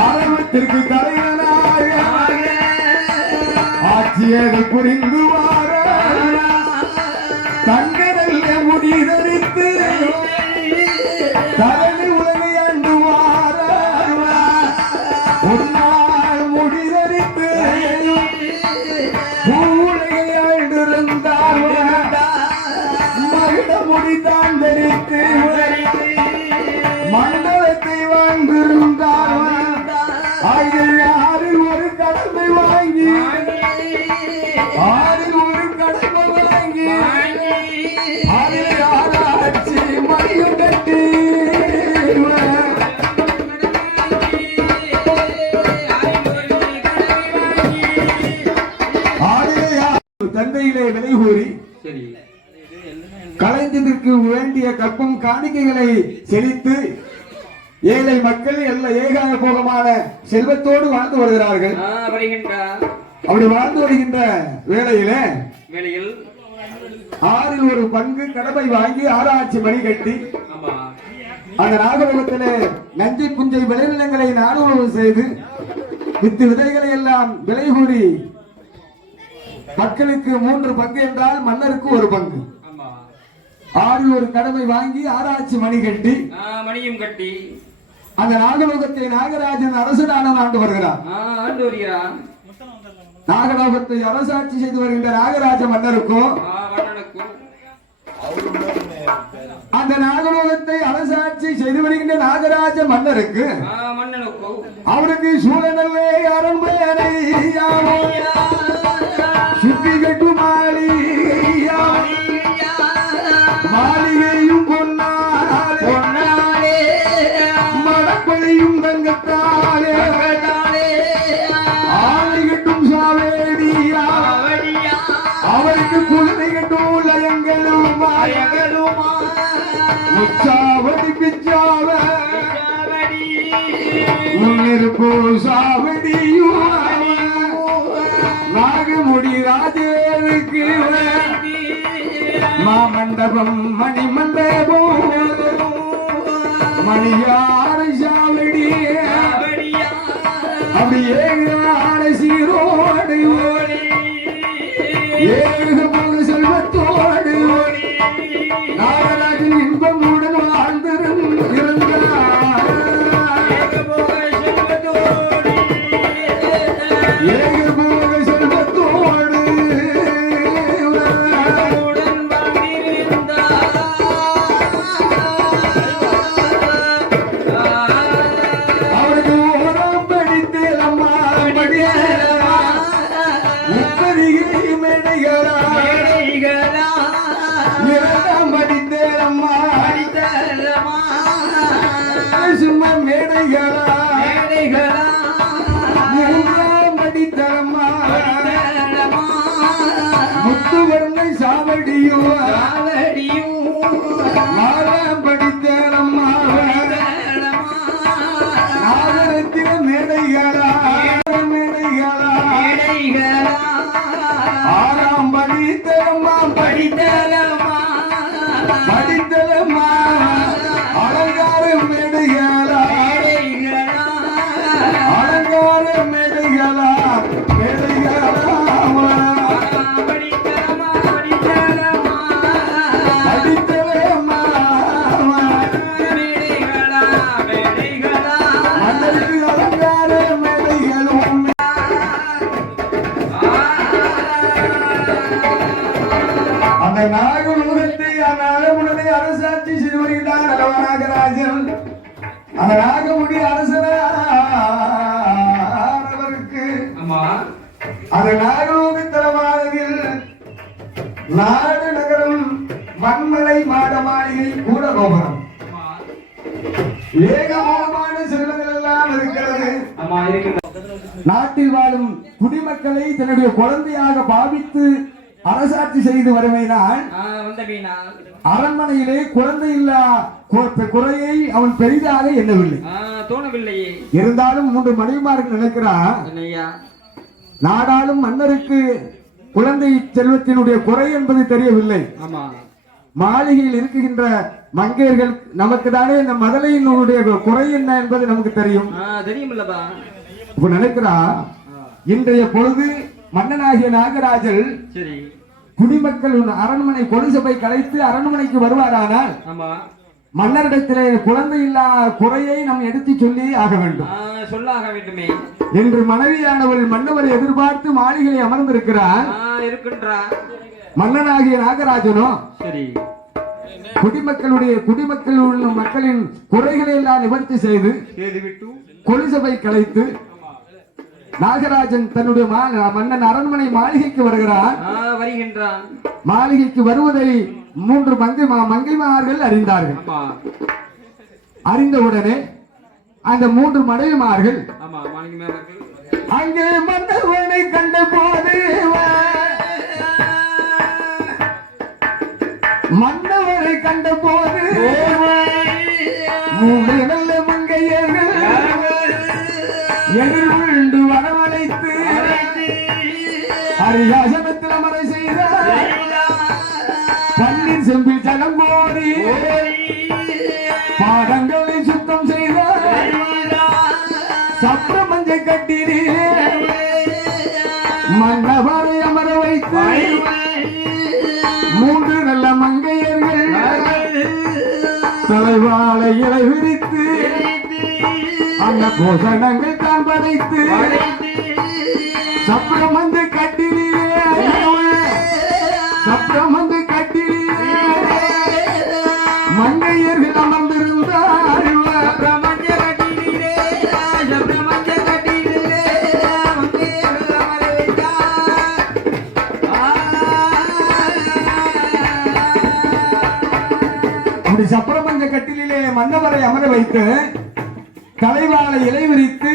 ஆரம்பத்திற்கு தலைவனாக ஆட்சியது புரிந்து வார தங்கநல்ல முடிதறித்து தரணி உலகை ஆண்டு வார உன்னால் முடிதறித்து பூவுலகை ஆண்டிருந்தார் மகிழ முடிதான் தரித்து மண்டலத்தை வாழ்ந்திருந்தார் ஆறில் ஒரு கடமை வாங்கி அதில் ஆராய்ச்சி மணியும் கட்டி தந்தையிலே விலை கூறி கலைஞருக்கு வேண்டிய கற்பம் காணிக்கைகளை செலுத்தி ஏழை மக்கள் ஏகாய போகமான செல்வத்தோடு வாழ்ந்து வருகிறார்கள். அப்படி வாழ்ந்து வருகின்ற வேளையில் ஆறில் ஒரு பங்கு கடமை வாங்கி ஆராய்ச்சி மணி கட்டி அந்த நாகலோகத்திலே நஞ்சை புஞ்சை விளைநிலங்களை நாடுவரவு செய்து வித்து விதைகளை எல்லாம் விலை கூறி மக்களுக்கு 3 பங்கு என்றால் மன்னருக்கு 1 பங்கு ஆறில் ஒரு கடமை வாங்கி ஆராய்ச்சி மணியும் கட்டி அந்த நாகலோகத்தை நாகராஜன் அரசனான ஆண்டு வருகிறார். நாகலோகத்தை அரசாட்சி செய்து வருகின்ற நாகராஜ மன்னருக்கும் அந்த நாகலோகத்தை அரசாட்சி செய்து வருகின்ற நாகராஜ மன்னருக்கு அவருக்கு சூழநல்லே அரண்மனை சுத்தி கட்டு மாளிகையும் பொன்னாலே மடப்பையும் தங்கத்தாலே ஆலை கட்டும் சாவேடியா அவருக்கு குழந்தை கட்டும் லயங்களும் உச்சாவடி பிச்சாவ முன்னிருப்பு சாவடியும் நாகமுடி ராஜேருக்கு மாமண்டபம் மணிமண்டபம் மணியார சாவடி அப்படி ஏழான சீரோடு ஏழு போக செல்வத்தோடு நாகராஜன் இன்பமுடன் வாழ்ந்திருந்தார். ஏழு போக செல்வத்தோடு அவருக்கு ஓரம் படித்தேலம்மா முப்பதிகை மேடைகளா இரண்டாம் படித்தேலம்மா சும்மா மேடைகளா மூன்றாம் படித்தலம்மா முத்துவர்ணை சாவடியும் நாலாம் படித்தேலம்மா நாகரத்தின மேடைகளா ஆறாம் படித்தலம்மா படித்தலம்மா அலங்கார மேடைகளா அலங்கார மேடைகளா படித்தலம்மா மன்னருக்கு அலங்கார மேடைகளும் அந்த நாகலோகத்தை நாகமுடனை அரசாட்சி செய்து வருகிறார் நாகராஜன். அந்த நாகமுடி அரசனவருக்கு அந்த நாகலோகத்தலமானதில் நாடு நகரம் மண்மலை மாட மாளிகை கூட கோபுரம் ஏகமான செல்வங்கள் எல்லாம் இருக்கிறது. நாட்டில் வாழும் குடிமக்களை தன்னுடைய குழந்தையாக பாவித்து அரசாட்சி செய்து வருமையினால் அரண்மனையிலே குழந்தை இல்லா குறையை அவன் பெரிதாக எண்ணவில்லை. இருந்தாலும் 3 மனைவிமார்கள் நினைக்கிறார் நாடாளும் மன்னருக்கு குழந்தை செல்வத்தினுடைய குறை என்பது தெரியவில்லை. மாளிகையில் இருக்குகின்ற மங்கையர்கள் நமக்கு தானே இந்த மதலையினுடைய குறை என்ன என்பது நமக்கு தெரியும். தெரியுமில்லப்பா. இப்ப நினைக்கிறா இன்றைய பொழுது மன்னனாகிய நாகராஜல் சரி குடிமக்கள் அரண்மனை கொலுசபை கலைத்து அரண்மனைக்கு வருவாரானால் ஆமா மன்னரிடத்திலே குழந்தை இல்லா குறையை நாம் எடுத்து சொல்லி ஆக வேண்டும். சொல்லாக வேண்டுமே என்று மனைவியானவள் மன்னவரை எதிர்பார்த்து மாளிகையை அமர்ந்திருக்கிறார். இருக்கின்றார். மன்னனாகிய நாகராஜனோ சரி குடிமக்கள் உள்ள மக்களின் குறைகளை எல்லாம் நிவர்த்தி செய்து கொலுசபை கலைத்து நாகராஜன் தன்னுடைய மன்னன் அரண்மனை மாளிகைக்கு வருகிறார். மாளிகைக்கு வருவதை 3 மங்கைமார்கள் அறிந்தார்கள். அறிந்தவுடனே அந்த 3 மனைவிமார்கள் அங்கே மன்னவனை கண்ட போது மன்னவரை கண்ட போது 3 நல்ல மங்கையர்கள் எதிர்கொண்டு வரவழைத்து அரியாசனத்தில் அமர செய்தார். பன்னீர் செம்பில் ஜலம் கோரி பாதங்களை சுத்தம் செய்தார். சப்ர மஞ்சை கட்டினே மன்னவரை அமர வைத்து 3 நல்ல மங்கையர்கள் தலைவாழை இலை விரித்து அந்த கோஷணங்கள் தான் படைத்து சப்ரமந்து கட்டிலே மங்கையர்கள் அமர்ந்திருந்தார். அப்படி சப்ரமஞ்ச கட்டிலே மன்னவரை அமர வைத்து தலைவாழை இலை விரித்து